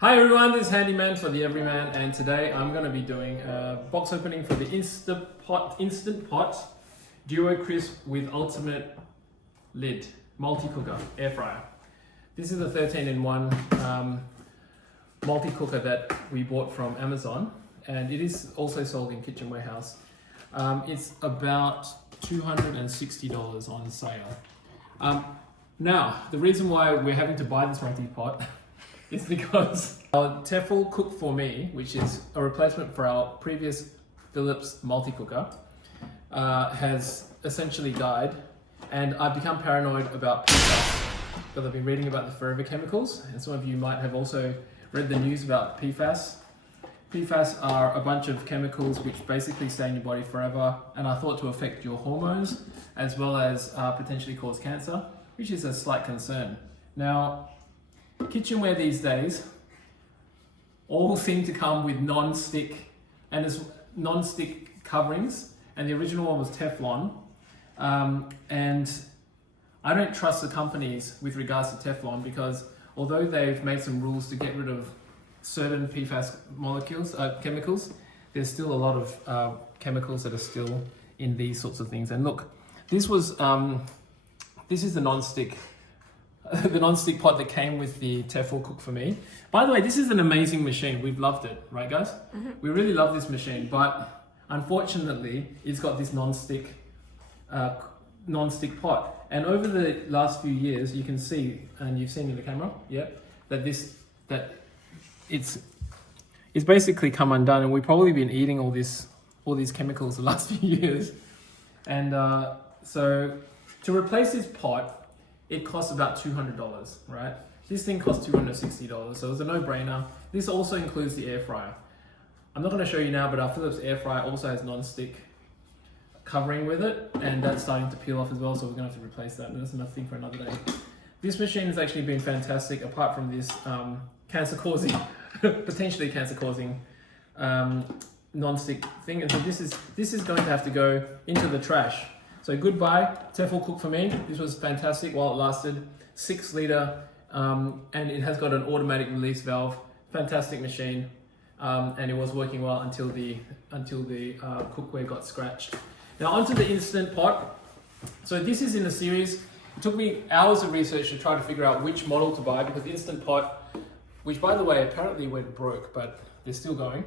Hi everyone, this is Handyman for the Everyman, and today I'm going to be doing a box opening for the Instant Pot Duo Crisp with Ultimate Lid multi-cooker air fryer. This is a 13-in-1 multi-cooker that we bought from Amazon, and it is also sold in Kitchen Warehouse. It's about $260 on sale. Now, the reason why we're having to buy this multi-pot is because our Tefal Cook4Me, which is a replacement for our previous Philips multi-cooker, has essentially died, and I've become paranoid about PFAS because I've been reading about the forever chemicals, and some of you might have also read the news about PFAS. PFAS are a bunch of chemicals which basically stay in your body forever and are thought to affect your hormones as well as potentially cause cancer, which is a slight concern. Now, kitchenware these days all seem to come with non-stick coverings, and the original one was Teflon. And I don't trust the companies with regards to Teflon because although they've made some rules to get rid of certain PFAS chemicals, there's still a lot of chemicals that are still in these sorts of things. And look, this is the non-stick pot that came with the Tefal Cook4Me. By the way, this is an amazing machine. We've loved it, right guys? Mm-hmm. We really love this machine, but unfortunately, it's got this non-stick pot. And over the last few years, you can see, and you've seen in the camera, yeah, that it's basically come undone, and we've probably been eating all these chemicals the last few years. And so to replace this pot, it costs about $200, right? This thing costs $260, so it's a no-brainer. This also includes the air fryer. I'm not going to show you now, but our Philips air fryer also has non-stick covering with it, and that's starting to peel off as well, so we're going to have to replace that, but that's another thing for another day. This machine has actually been fantastic, apart from this potentially cancer-causing non-stick thing, and so this is going to have to go into the trash. So goodbye, Tefal Cook4Me. This was fantastic while it lasted. 6 litre, and it has got an automatic release valve. Fantastic machine, and it was working well until the cookware got scratched. Now onto the Instant Pot. So this is in a series. It took me hours of research to try to figure out which model to buy, because Instant Pot, which by the way apparently went broke, but they're still going.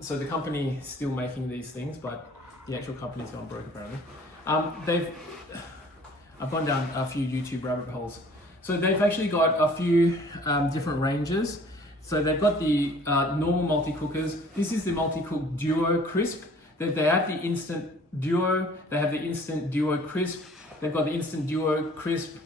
So the company is still making these things, but the actual company's gone broke apparently. I've gone down a few YouTube rabbit holes. So they've actually got a few different ranges. So they've got the normal multi-cookers. This is the multi-cook Duo Crisp. They have the Instant Duo. They have the Instant Duo Crisp. They've got the Instant Duo Crisp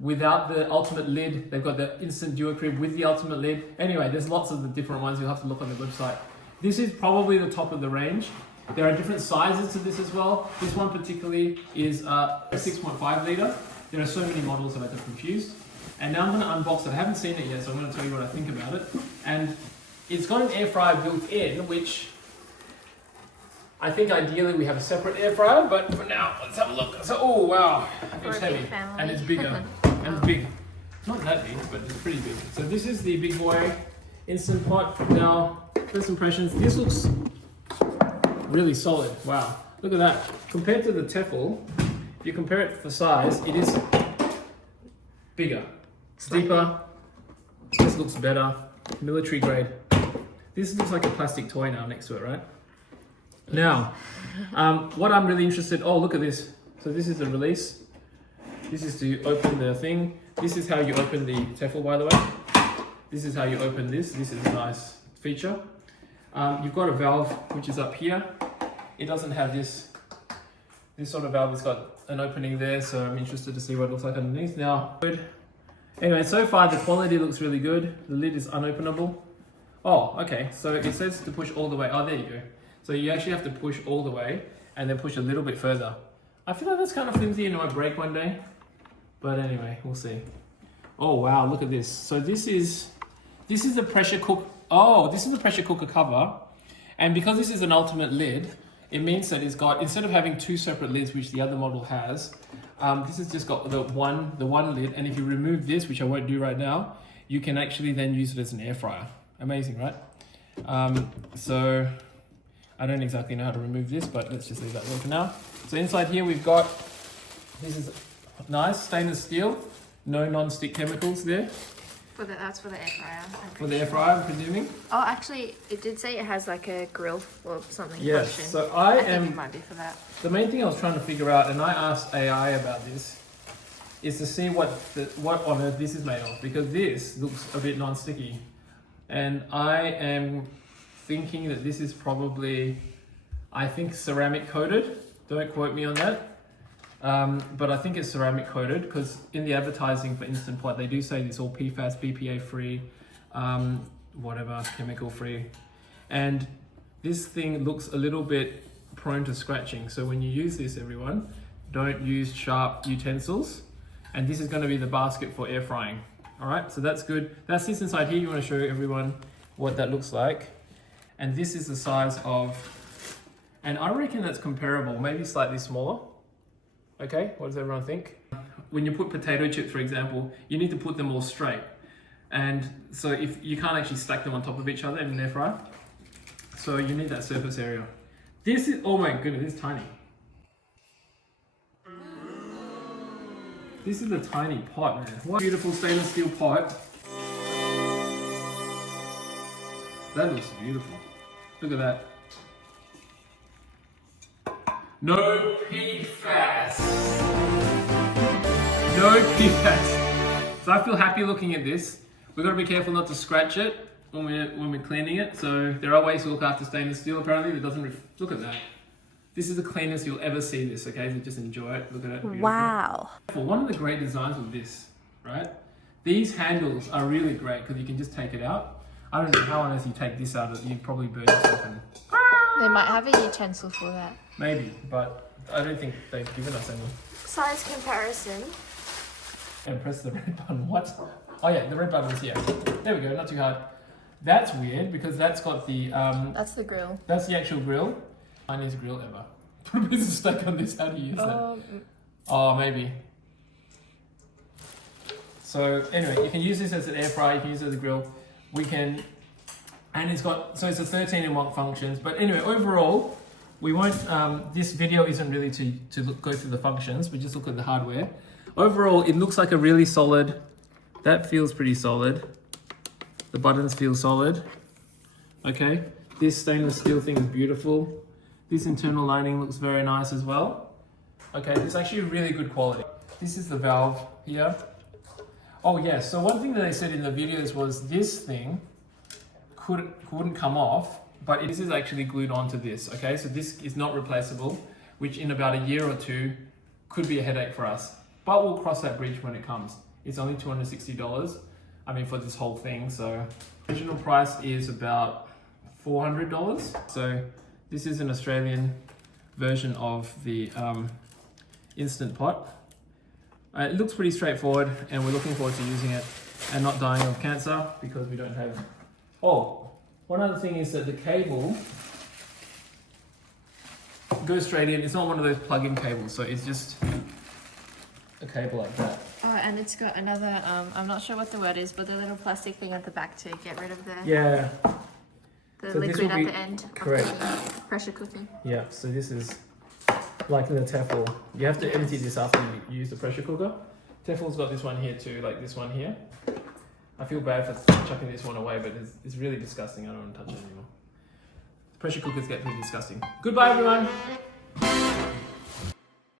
without the ultimate lid. They've got the Instant Duo Crisp with the ultimate lid. Anyway, there's lots of the different ones. You'll have to look on the website. This is probably the top of the range. There are different sizes to this as well. This one particularly is a 6.5 litre. There are so many models that I'm confused. And now I'm going to unbox it. I haven't seen it yet, so I'm going to tell you what I think about it. And it's got an air fryer built in, which I think ideally we have a separate air fryer, but for now, let's have a look. So, oh wow, it's heavy and it's bigger and it's big. Not that big, but it's pretty big. So this is the big boy Instant Pot. Now, first impressions, this looks really solid. Wow, look at that. Compared to the Tefal, if you compare it for size, it is bigger. It's deeper. This looks better. Military grade. This looks like a plastic toy now next to it, right? Now, what I'm really interested, oh look at this. So this is the release. This is to open the thing. This is how you open the Tefal, by the way. This is how you open this. This is a nice feature. You've got a valve which is up here. It doesn't have this sort of valve. It's got an opening there, so I'm interested to see what it looks like underneath. Now, good. Anyway, so far the quality looks really good. The lid is unopenable. Oh, okay. So it says to push all the way. Oh, there you go. So you actually have to push all the way and then push a little bit further. I feel like that's kind of flimsy and it might break one day. But anyway, we'll see. Oh wow, look at this. So this is a pressure cook. Oh, this is a pressure cooker cover. And because this is an ultimate lid, it means that it's got, instead of having 2 separate lids, which the other model has, this has just got the one lid. And if you remove this, which I won't do right now, you can actually then use it as an air fryer. Amazing, right? So I don't exactly know how to remove this, but let's just leave that there for now. So inside here we've got, this is nice stainless steel, no non-stick chemicals there. That's for the air fryer. For the air fryer, I'm presuming. Oh, actually, it did say it has like a grill or something. Yes. Function. So I think it might be for that. The main thing I was trying to figure out, and I asked AI about this, is to see what on earth this is made of, because this looks a bit non-sticky, and I am thinking that this is probably, I think, ceramic coated. Don't quote me on that. But I think it's ceramic coated because in the advertising for Instant Pot, they do say it's all PFAS, BPA free, whatever, chemical free. And this thing looks a little bit prone to scratching. So when you use this, everyone, don't use sharp utensils. And this is going to be the basket for air frying. All right, so that's good. That's this inside here. You want to show everyone what that looks like. And this is the size of, and I reckon that's comparable, maybe slightly smaller. Okay, what does everyone think? When you put potato chips, for example, you need to put them all straight. And so if you can't actually stack them on top of each other in an air fryer, so you need that surface area. This is, oh my goodness, it's tiny. This is a tiny pot, man. What a beautiful stainless steel pot. That looks beautiful. Look at that. No PFAS. No PFAS. So I feel happy looking at this. We've got to be careful not to scratch it when we're cleaning it. So there are ways to look after stainless steel apparently that doesn't, look at that. This is the cleanest you'll ever see this, okay? So just enjoy it, look at it. Beautiful. Wow. One of the great designs with this, right? These handles are really great because you can just take it out. I don't know how on earth you take this out, you'd probably burn yourself and... They might have a utensil for that. Maybe, but I don't think they've given us any. Size comparison. And press the red button. What? Oh yeah, the red button is here. There we go, not too hard. That's weird because that's got the... that's the grill. That's the actual grill. Tiniest grill ever. Put a piece of steak on this, how do you use that? Oh, maybe. So anyway, you can use this as an air fryer, you can use it as a grill. We can... And it's got, so it's a 13-in-1 functions. But anyway, overall, we won't, this video isn't really to go through the functions, we just look at the hardware. Overall, it looks like a really solid, that feels pretty solid. The buttons feel solid. Okay, this stainless steel thing is beautiful. This internal lining looks very nice as well. Okay, this is actually really good quality. This is the valve here. Oh yeah, so one thing that they said in the videos was this thing wouldn't come off, but this is actually glued onto this, okay? So this is not replaceable, which in about a year or two could be a headache for us. But we'll cross that bridge when it comes. It's only $260, I mean, for this whole thing. So original price is about $400. So this is an Australian version of the Instant Pot. It looks pretty straightforward and we're looking forward to using it and not dying of cancer because we don't have... Oh, one other thing is that the cable goes straight in. It's not one of those plug-in cables, so it's just a cable like that. Oh, and it's got another, I'm not sure what the word is, but the little plastic thing at the back to get rid of the, so liquid at the end. Correct. Of the pressure cooking. Yeah, so this is like the Tefal. You have to empty this after you use the pressure cooker. Tefal's got this one here too, like this one here. I feel bad for chucking this one away, but it's really disgusting. I don't want to touch it anymore. Pressure cookers get pretty disgusting. Goodbye, everyone.